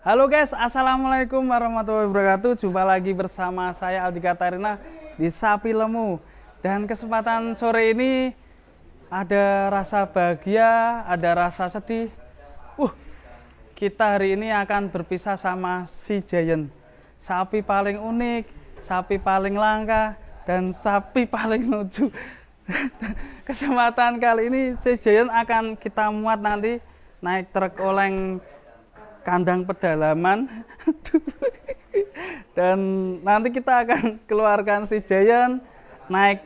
Halo guys, assalamualaikum warahmatullahi wabarakatuh. Jumpa lagi bersama saya Aldi Katarina di Sapi Lemu. Dan kesempatan sore ini ada rasa bahagia, ada rasa sedih. Kita hari ini akan berpisah sama si Giant. Sapi paling unik, sapi paling langka, dan sapi paling lucu. Kesempatan kali ini si Giant akan kita muat nanti naik truk oleng kandang pedalaman. Dan nanti kita akan keluarkan si Giant naik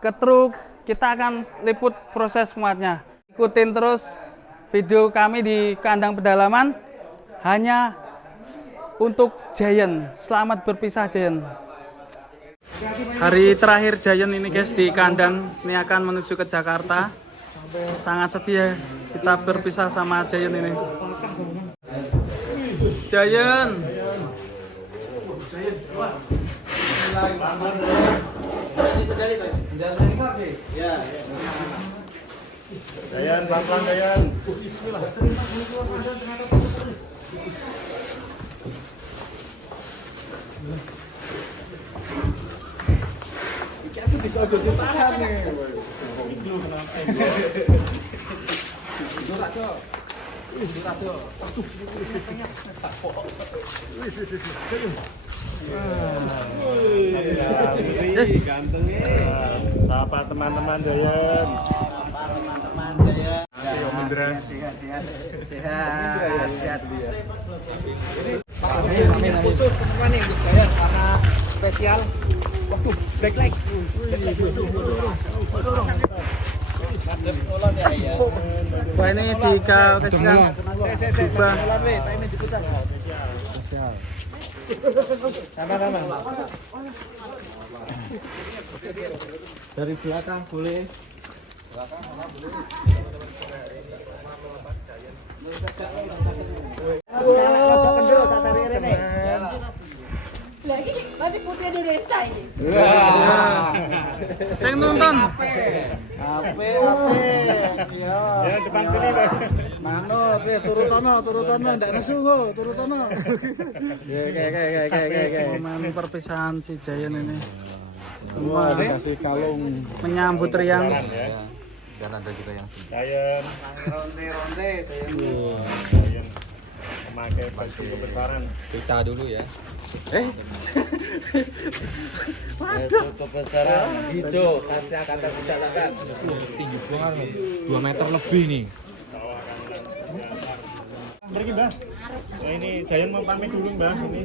ke truk, kita akan liput proses muatnya. Ikutin terus video kami di kandang pedalaman hanya untuk Giant. Selamat berpisah Giant. Hari terakhir Giant ini guys di kandang, ini akan menuju ke Jakarta. Sangat sedih ya kita berpisah sama Giant ini. Giant. Giant, pelan-pelan Giant. Bismillah. Iki aku bisa ojo tahan nih. Itu kenapa? Surat Cok. Surat Cok. Aduh, sini tak kok. Gantengnya. Sapa teman-teman Giant. Sapa teman-teman Giant. Om Indra. Sehat. Amin. Khusus teman nih untuk Giant karena spesial. Waduh, black leg. Wah ini dikasihkan Subah. Sama. Dari belakang boleh. Lagi masih putih Indonesia ini. Saya nonton. Ape. Ya depan sini Bang. Manut, turutono, ndak nesu kok, turutono. Kayak. Momen perpisahan si Giant ini. Semua Semua dikasih kalung. menyambut riang. Dan ada juga yang Giant. ronde Giant. Memakai baju kebesaran. kita dulu ya. Waduh. Kebesaran hijau khasnya kandang pedalaman. Tinggi banget, 2 meter lebih nih. Pergi Mbak. Nah, ini Giant mau pamit dulu Mbak. Ini.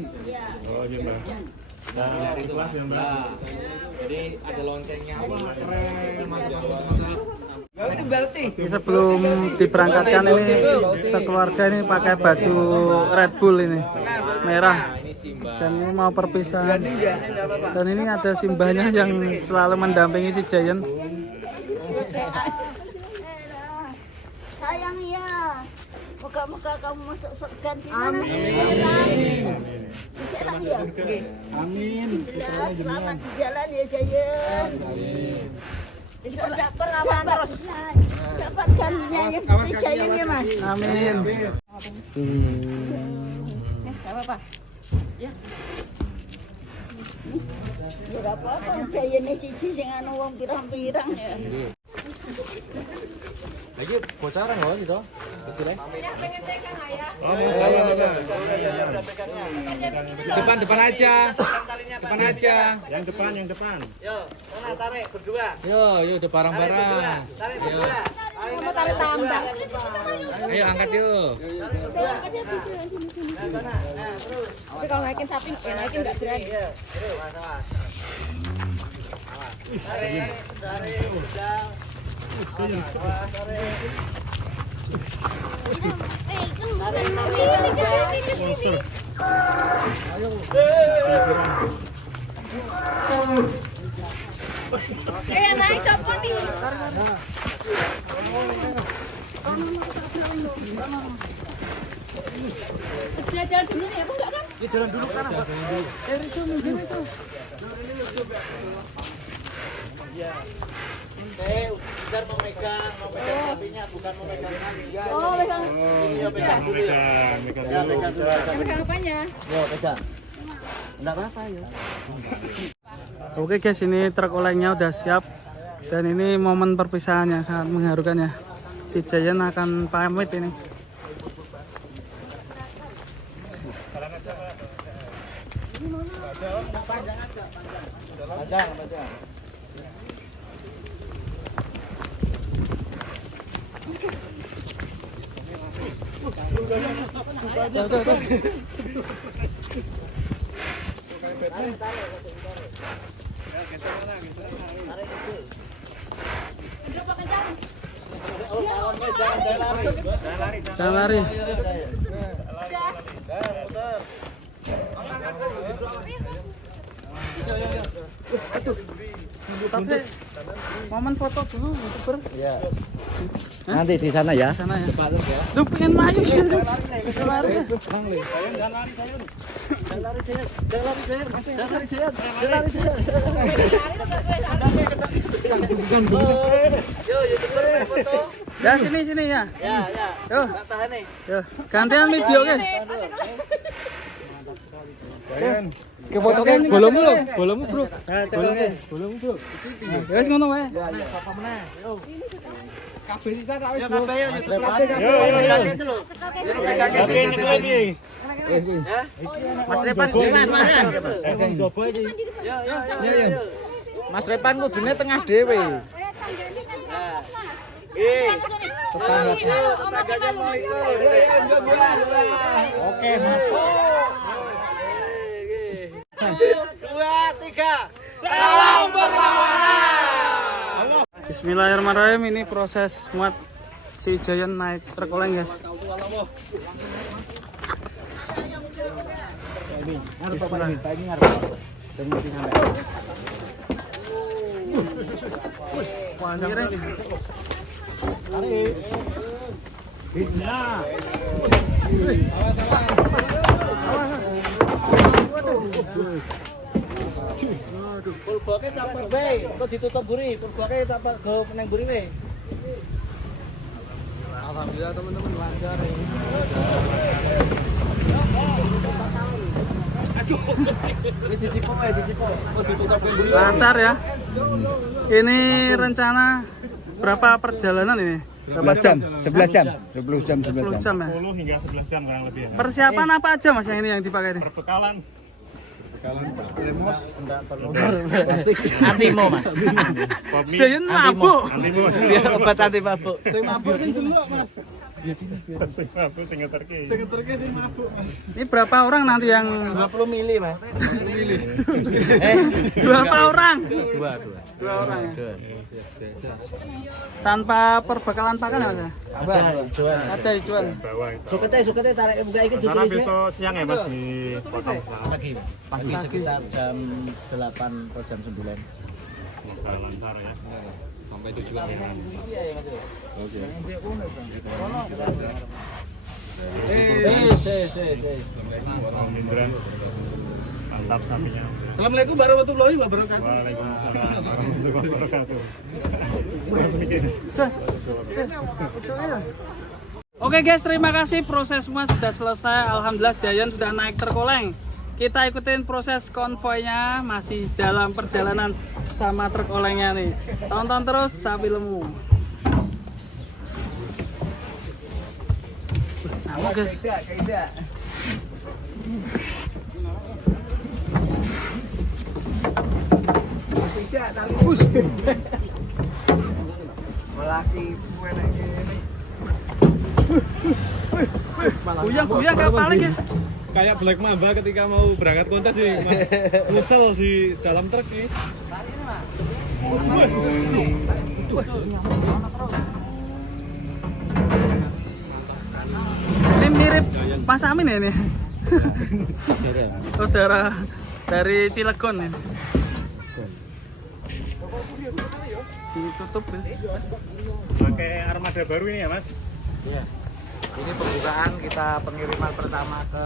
Oh iya Mbak. Nah, itulah ya Mbak. Jadi ada loncengnya. Ini sebelum diberangkatkan ini sekeluarga ini pakai baju Red Bull ini merah. Dan ini mau perpisahan. Dan ini ada simbahnya yang selalu mendampingi si Giant. Sayang ya. Moga-moga kamu masuk surga nanti. Amin. Sayang ya. Amin. Ya, selamat di jalan ya Giant. Besok dapat terus. Dapat gantinya yang seperti Giant ya Mas. Amin. Gak apa-apa. Ya. Ya gak apa-apa. Giant ini siji sing anu wong pirang-pirang ya. Lagi bocoran loh gitu. Kecilnya. Oh, Giant Mbak. Depan aja. Depan aja. Yang depan. Yo, udah bareng-bareng. Kamu tarik tambah. Ayo angkat yuk. Tapi kalau naikin sapi, ya naikin nggak berani. Naik siapa nih? Dia jalan dulu nih, aku enggak kan? Ya jalan dulu ke sana. Itu minggir itu. Iya. Udah memegang sapinya, bukan memegang kami. Oh, pegang. Iya, pegang dulu ya. Megang Ya, dulu. pegang dulu. Pegang apanya? Ya, pegang. Enggak apa-apa ya. Oke guys, ini truk olengnya udah siap. Dan ini momen perpisahan yang sangat mengharukan ya. Si Giant akan pamit ini. Panjang. Jangan lari. Tapi momen foto dulu YouTuber. Iya. Nanti di sana ya. Sana ya. Lu pengen maju sih. Jangan lari. Yo, YouTuber foto. Ya sini ya. Ya. Yo, Tahan nih. yo. Gantian video guys. Ke foto ke bolongmu lho, bolongmu bro. Bolongmu bro. Wes ngono wae. Sapa meneh? Yo. Kabeh sisa tak wis. Yo. Mas Repan, Mas. Coba iki. Yo. Mas Repan kudune tengah dhewe. Tetangganya mau ikut. Oke, Mas. 2, 3. Salam perlawanan. Bismillahirrahmanirrahim, ini proses muat si Giant naik truk oleng guys. Bismillah. Bismillah. Pulboke campur bae, kok ditutup buri, pulboke campur go nang buri we. Alhamdulillah teman-teman lancar ini. Aduh. Dicipo. Kok ditutup buri. Lancar ya. Ini rencana berapa perjalanan ini? 11 jam, 20 jam, 10 jam ya. 10 hingga 11 jam kurang lebih. Persiapan apa aja Mas yang ini yang dipakai ini? Perbekalan. Antimo, Mas. Kopi. Giant mabuk. Antimo. Biar obat anti mabuk. Sing mabuk sing ngeterke. Ini berapa orang nanti yang 20 mili, Mas. berapa orang? Dua orang ya. Tanpa perbekalan pakan ya Mas? Ada hijauan. Ada hijauan. Bawah insya Sukete tarik buka iki Allah. Sana ditulis. besok siang ya Mas dipotong. Pagi sekitar jam 8 atau jam 9. Semoga lancar ya. Sampai tujuan. Indra. Mantap sapinya. Assalamualaikum warahmatullahi wabarakatuh. Waalaikumsalam warahmatullahi wabarakatuh. Mas bikin. Oke guys, terima kasih, proses semua sudah selesai. Alhamdulillah Giant sudah naik truk oleng. Kita ikutin proses konvoynya, masih dalam perjalanan sama truk olengnya nih. Tonton terus Sapi Lemu. Nah, guys. Buyang kapalnya guys. Kayak Black Mamba ketika mau berangkat kontes sih, musel di dalam truk nih. Ini mirip Mas Amin ya ini. Saudara dari Cilegon ini. Ditutup guys. Pakai armada baru ini ya Mas? Iya. Ini pembukaan kita pengiriman pertama ke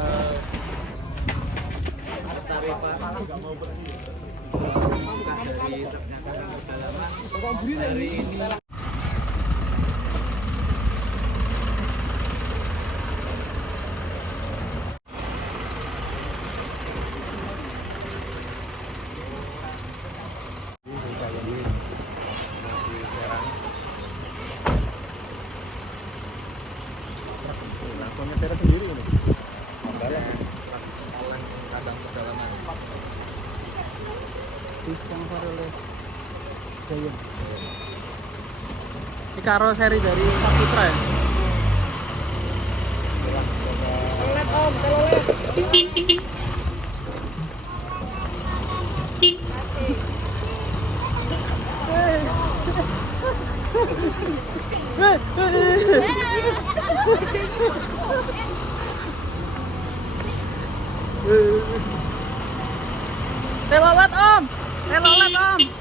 Tarifan. Langsung nyetir sendiri ini. Kadang pedalaman. Disponsor oleh Giant. Ini karoseri dari Saputra ya? Telolet om, telolet om.